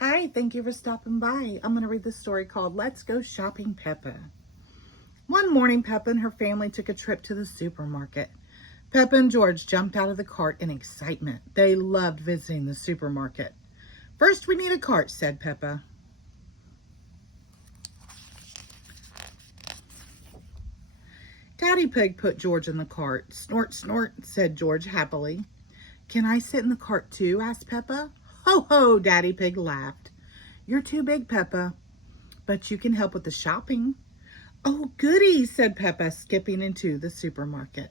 Hi, thank you for stopping by. I'm going to read the story called Let's Go Shopping, Peppa. One morning, Peppa and her family took a trip to the supermarket. Peppa and George jumped out of the cart in excitement. They loved visiting the supermarket. First, we need a cart, said Peppa. Daddy Pig put George in the cart. Snort, snort, said George happily. Can I sit in the cart too? Asked Peppa. Ho, ho, Daddy Pig laughed. You're too big, Peppa, but you can help with the shopping. Oh, goody, said Peppa, skipping into the supermarket.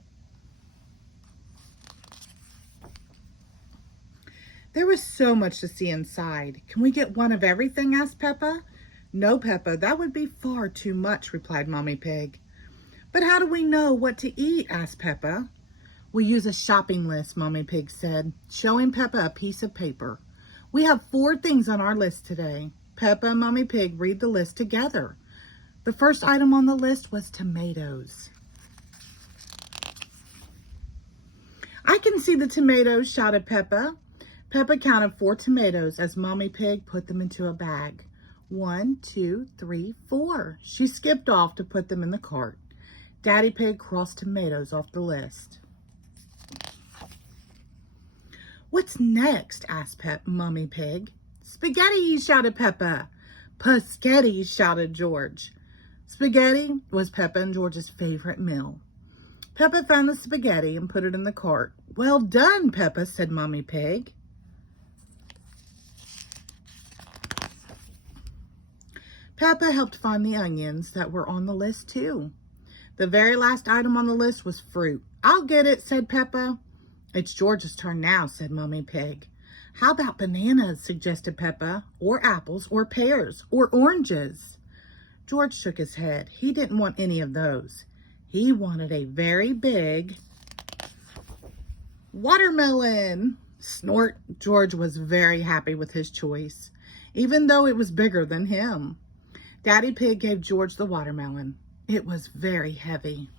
There was so much to see inside. Can we get one of everything? Asked Peppa. No, Peppa, that would be far too much, replied Mommy Pig. But how do we know what to eat? Asked Peppa. We use a shopping list, Mommy Pig said, showing Peppa a piece of paper. We have 4 things on our list today. Peppa and Mommy Pig read the list together. The first item on the list was tomatoes. I can see the tomatoes, shouted Peppa. Peppa counted 4 tomatoes as Mommy Pig put them into a bag. 1, 2, 3, 4. She skipped off to put them in the cart. Daddy Pig crossed tomatoes off the list. What's next? Asked Mommy Pig. Spaghetti, shouted Peppa. Paschetti, shouted George. Spaghetti was Peppa and George's favorite meal. Peppa found the spaghetti and put it in the cart. Well done, Peppa, said Mommy Pig. Peppa helped find the onions that were on the list too. The very last item on the list was fruit. I'll get it, said Peppa. It's George's turn now, said Mommy Pig. How about bananas, suggested Peppa, or apples, or pears, or oranges? George shook his head. He didn't want any of those. He wanted a very big watermelon. Snort. George was very happy with his choice, even though it was bigger than him. Daddy Pig gave George the watermelon. It was very heavy.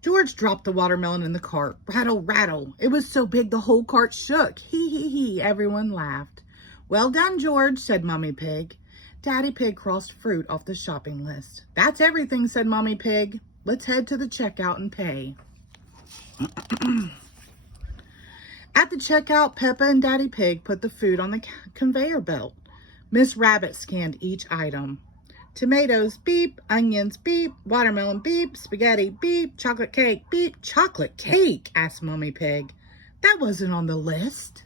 George dropped the watermelon in the cart. Rattle, rattle. It was so big the whole cart shook. Hee, hee, hee. Everyone laughed. Well done, George, said Mommy Pig. Daddy Pig crossed fruit off the shopping list. That's everything, said Mommy Pig. Let's head to the checkout and pay. At the checkout, Peppa and Daddy Pig put the food on the conveyor belt. Miss Rabbit scanned each item. Tomatoes, beep. Onions, beep. Watermelon, beep. Spaghetti, beep. Chocolate cake, beep. Chocolate cake, asked Mommy Pig. That wasn't on the list.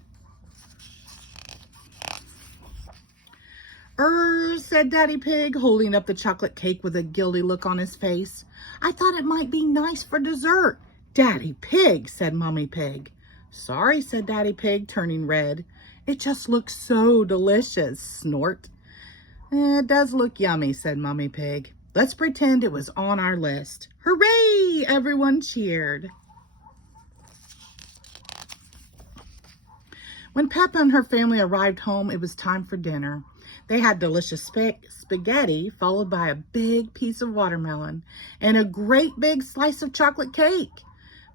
Said Daddy Pig, holding up the chocolate cake with a guilty look on his face. I thought it might be nice for dessert. Daddy Pig, said Mommy Pig. Sorry, said Daddy Pig, turning red. It just looks so delicious, snort. It does look yummy, said Mommy Pig. Let's pretend it was on our list. Hooray! Everyone cheered. When Peppa and her family arrived home, it was time for dinner. They had delicious spaghetti, followed by a big piece of watermelon and a great big slice of chocolate cake.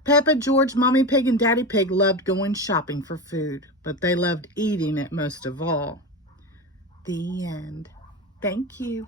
Peppa, George, Mommy Pig, and Daddy Pig loved going shopping for food, but they loved eating it most of all. The end. Thank you.